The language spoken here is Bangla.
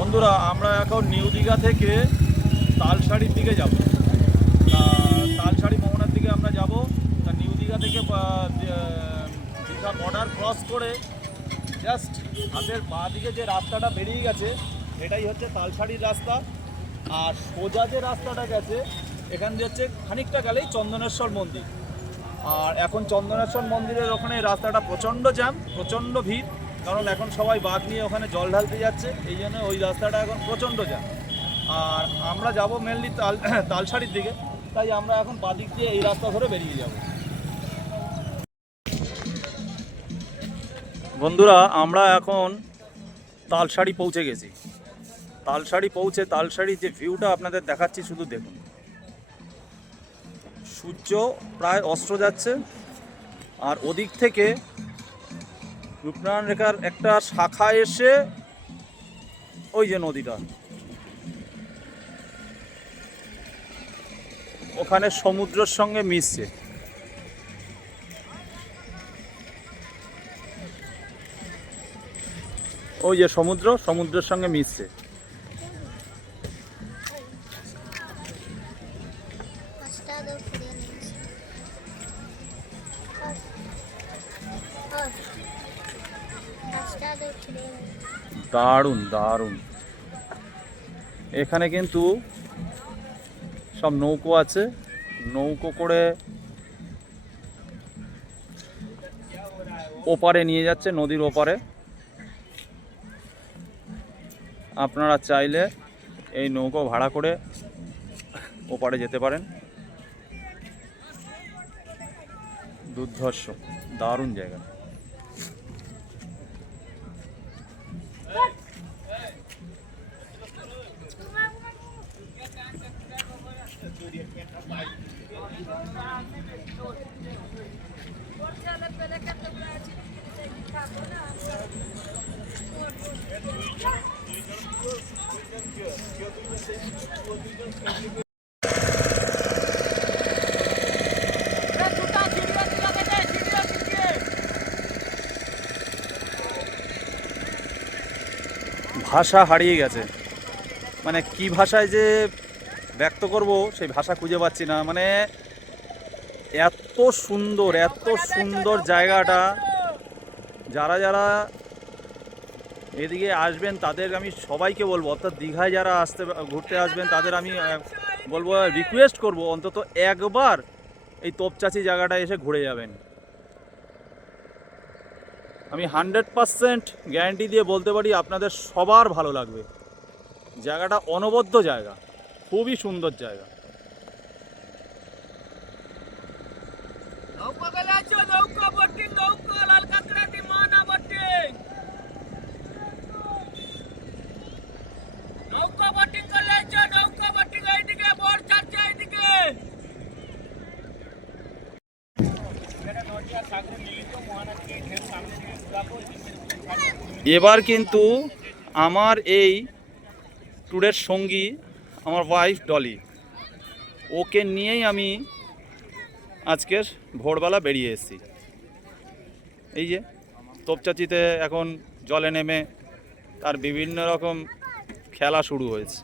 বন্ধুরা আমরা এখন নিউ দীঘা থেকে তালসাড়ির দিকে যাব। তালসাড়ি মোহনার দিকে আমরা যাব। তা নিউ দীঘা থেকে দীঘা বর্ডার ক্রস করে জাস্ট হাতের বাঁ দিকে যে রাস্তাটা বেরিয়ে গেছে এটাই হচ্ছে তালসাড়ির রাস্তা। আর সোজা যে রাস্তাটা গেছে এখান দিয়ে হচ্ছে খানিকটা গেলেই চন্দনেশ্বর মন্দির। আর এখন চন্দনেশ্বর মন্দিরের ওখানে রাস্তাটা প্রচণ্ড জ্যাম, প্রচণ্ড ভিড়, কারণ এখন সবাই বাঘ নিয়ে ওখানে জল ঢালতে যাচ্ছে, এই জন্য ওই রাস্তাটা এখন প্রচণ্ড জ্যাম। আর আমরা যাব মেনলি তালসাড়ির দিকে, তাই আমরা এখন বাদিক দিয়ে এই রাস্তা ধরে বেরিয়ে যাব। বন্ধুরা আমরা এখন তালসাড়ি পৌঁছে গেছি। তালসাড়ির যে ভিউটা আপনাদের দেখাচ্ছি শুধু দেখুন। সূর্য প্রায় অস্ত যাচ্ছে, আর ওদিক থেকে রূপনারায়ণ রেখার একটা শাখা এসে ওই যে নদীটা, ওখানে সমুদ্রের সঙ্গে মিশছে। ওই যে সমুদ্রের সঙ্গে মিশছে। দারুণ দারুণ। এখানে কিন্তু সব নৌকো আছে, নৌকো করে ওপারে নিয়ে যাচ্ছে, নদীর ওপারে। আপনারা চাইলে এই নৌকো ভাড়া করে ওপারে যেতে পারেন। দুর্ধর্ষ, দারুণ জায়গা। ভাষা হারিয়ে গেছে, মানে কি ভাষায় যে ব্যক্ত করব সেই ভাষা খুঁজে পাচ্ছি না। মানে এত সুন্দর জায়গাটা। যারা যারা এদিকে আসবেন তাদের আমি সবাইকে বলবো, অর্থাৎ দীঘায় যারা ঘুরতে আসবেন তাদের আমি বলবো, রিকোয়েস্ট করব অন্তত একবার এই তোপচাচি জায়গাটা এসে ঘুরে যাবেন। আমি 100% গ্যারান্টি দিয়ে বলতে পারি আপনাদের সবার ভালো লাগবে। জায়গাটা অনবদ্য জায়গা, খুবই সুন্দর জায়গা। এবার কিন্তু আমার এই ট্যুরের সঙ্গী আমার ওয়াইফ ডলি, ওকে নিয়েই আমি আজকের ভোরবেলা বেরিয়ে এসেছি। এই যে তোপচাচিতে এখন জলে নেমে তার বিভিন্ন রকম খেলা শুরু হয়েছে।